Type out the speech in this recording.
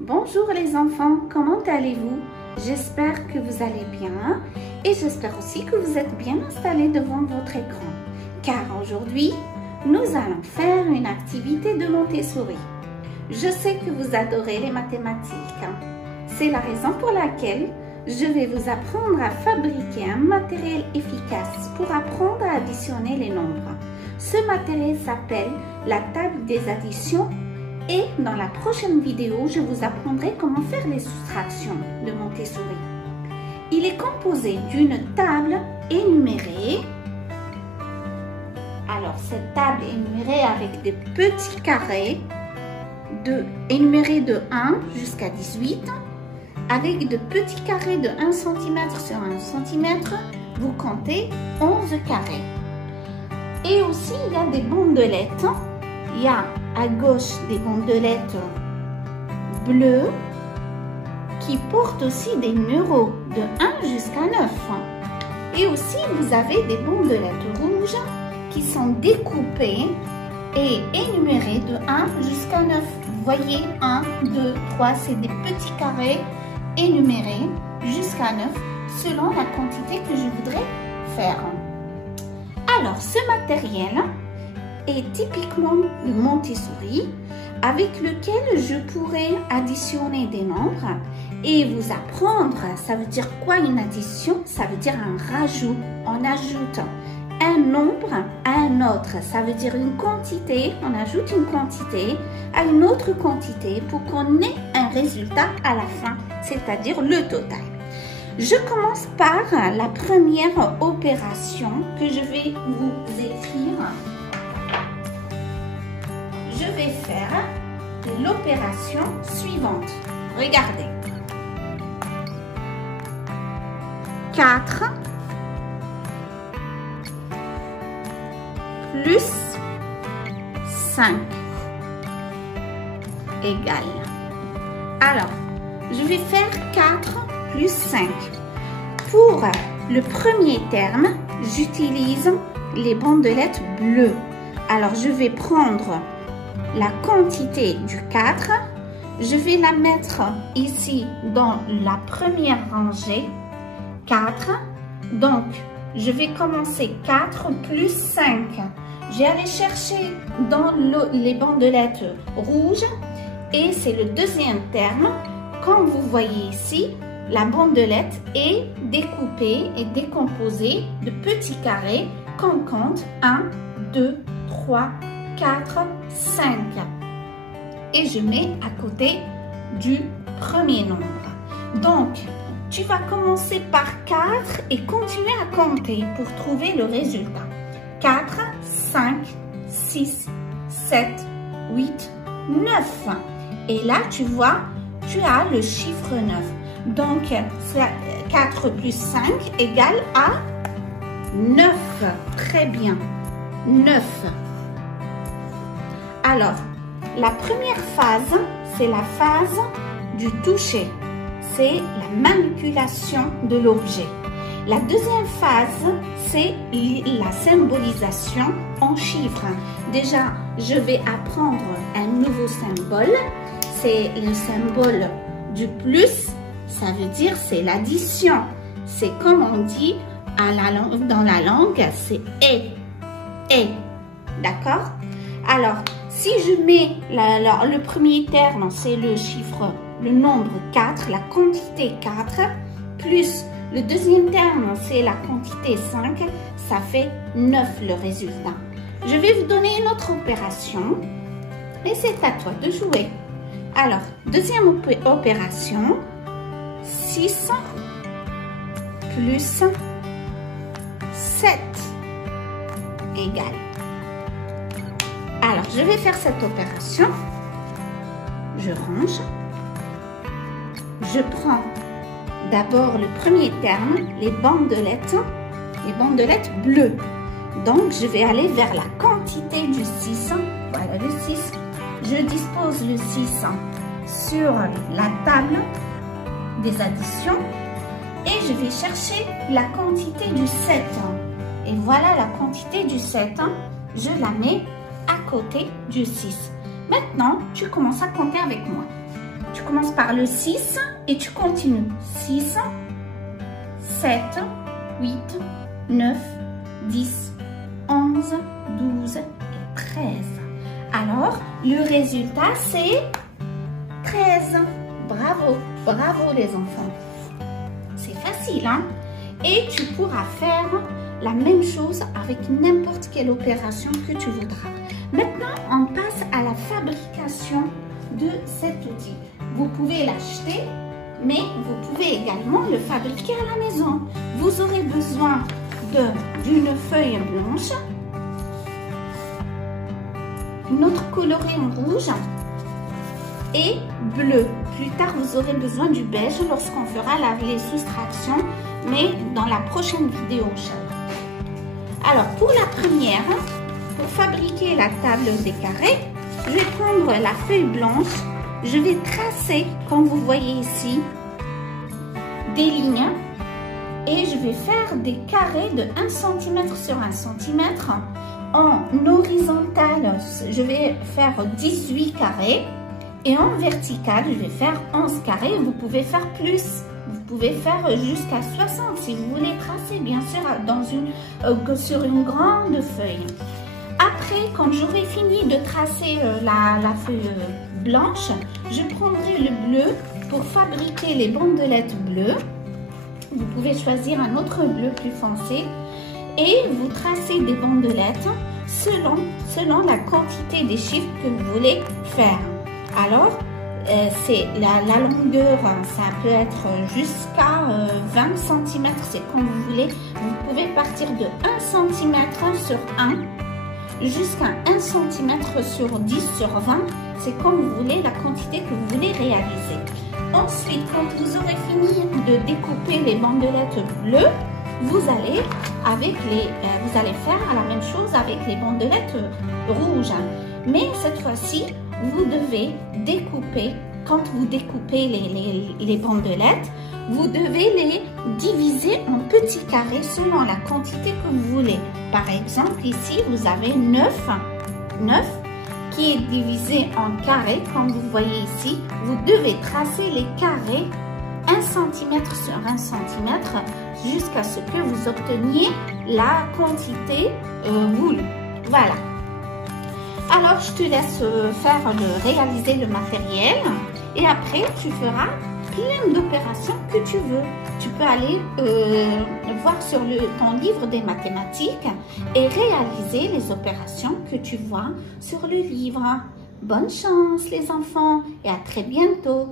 Bonjour les enfants, comment allez-vous? J'espère que vous allez bien et j'espère aussi que vous êtes bien installés devant votre écran. Car aujourd'hui, nous allons faire une activité de Montessori. Je sais que vous adorez les mathématiques. C'est la raison pour laquelle je vais vous apprendre à fabriquer un matériel efficace pour apprendre à additionner les nombres. Ce matériel s'appelle la table des additions et dans la prochaine vidéo, je vous apprendrai comment faire les soustractions de Montessori. Il est composé d'une table énumérée. Alors, cette table est énumérée avec des petits carrés énumérés de 1 jusqu'à 18. Avec de petits carrés de 1 cm sur 1 cm, vous comptez 11 carrés. Et aussi, il y a des bandelettes. Il y a à gauche des bandelettes bleues qui portent aussi des numéros de 1 jusqu'à 9. Et aussi, vous avez des bandelettes rouges qui sont découpées et énumérées de 1 jusqu'à 9. Vous voyez, 1, 2, 3, c'est des petits carrés énumérés jusqu'à 9 selon la quantité que je voudrais faire. Alors, ce matériel est typiquement de Montessori avec lequel je pourrais additionner des nombres et vous apprendre. Ça veut dire quoi une addition? Ça veut dire un rajout. On ajoute un nombre à un autre. Ça veut dire une quantité. On ajoute une quantité à une autre quantité pour qu'on ait un résultat à la fin, c'est-à-dire le total. Je commence par la première opération que je vais vous écrire. Je vais faire l'opération suivante. Regardez. 4 plus 5 égale. Alors, je vais faire 4 plus 5. Pour le premier terme, j'utilise les bandelettes bleues. Alors, je vais prendre la quantité du 4, je vais la mettre ici dans la première rangée, 4. Donc, je vais commencer 4 plus 5. Je vais aller chercher dans les bandelettes rouges et c'est le deuxième terme. Comme vous voyez ici, la bandelette est découpée et décomposée de petits carrés qu'on compte 1, 2, 3, 4, 5. Et je mets à côté du premier nombre. Donc, tu vas commencer par 4 et continuer à compter pour trouver le résultat. 4, 5, 6, 7, 8, 9. Et là, tu vois, tu as le chiffre 9. Donc, 4 plus 5 égale à 9. Très bien. 9. Alors, la première phase, c'est la phase du toucher. C'est la manipulation de l'objet. La deuxième phase, c'est la symbolisation en chiffres. Déjà, je vais apprendre un nouveau symbole. C'est le symbole du plus. Ça veut dire c'est l'addition. C'est comme on dit dans la langue, c'est et. D'accord? Alors, si je mets le premier terme, c'est le chiffre, le nombre 4, la quantité 4, plus le deuxième terme, c'est la quantité 5, ça fait 9 le résultat. Je vais vous donner une autre opération et c'est à toi de jouer. Alors, deuxième opération, 6 plus 7 égale. Alors, je vais faire cette opération. Je range. Je prends d'abord le premier terme, les bandelettes bleues. Donc, je vais aller vers la quantité du 6. Voilà le 6. Je dispose le 6 sur la table des additions et je vais chercher la quantité du 7. Et voilà la quantité du 7. Je la mets à côté du 6. Maintenant, tu commences à compter avec moi. Tu tu commences par le 6 et tu continues. 6, 7, 8, 9, 10, 11, 12 et 13. Alors, le résultat, c'est 13. Bravo, bravo les enfants. C'est facile, hein? Et tu pourras faire la même chose avec n'importe quelle opération que tu voudras. Maintenant, on passe à la fabrication de cet outil. Vous pouvez l'acheter, mais vous pouvez également le fabriquer à la maison. Vous aurez besoin d'une feuille blanche, une autre colorée en rouge et bleu. Plus tard, vous aurez besoin du beige lorsqu'on fera les soustractions, mais dans la prochaine vidéo, Inch'Allah. Alors, pour la première, pour fabriquer la table des carrés, je vais prendre la feuille blanche. Je vais tracer, comme vous voyez ici, des lignes et je vais faire des carrés de 1 cm sur 1 cm. En horizontal, je vais faire 18 carrés et en vertical, je vais faire 11 carrés. Vous pouvez faire plus, vous pouvez faire jusqu'à 60 si vous voulez tracer, bien sûr, sur une grande feuille. Après, quand j'aurai fini de tracer la feuille blanche, je prendrai le bleu pour fabriquer les bandelettes bleues. Vous pouvez choisir un autre bleu plus foncé et vous tracez des bandelettes selon la quantité des chiffres que vous voulez faire. Alors, c'est la longueur, ça peut être jusqu'à 20 cm, c'est comme vous voulez. Vous pouvez partir de 1 cm sur 1 jusqu'à 1 cm sur 10 sur 20, c'est comme vous voulez, la quantité que vous voulez réaliser. Ensuite, quand vous aurez fini de découper les bandelettes bleues, vous allez faire la même chose avec les bandelettes rouges. Mais cette fois-ci, vous devez découper, quand vous découpez les bandelettes, vous devez les diviser en petits carrés selon la quantité que vous voulez. Par exemple, ici, vous avez 9 qui est divisé en carrés, comme vous voyez ici. Vous devez tracer les carrés 1 cm sur 1 cm jusqu'à ce que vous obteniez la quantité voulue. Voilà. Alors, je te laisse réaliser le matériel et après, tu feras plein d'opérations que tu veux. Tu peux aller voir sur ton livre des mathématiques et réaliser les opérations que tu vois sur le livre. Bonne chance les enfants et à très bientôt.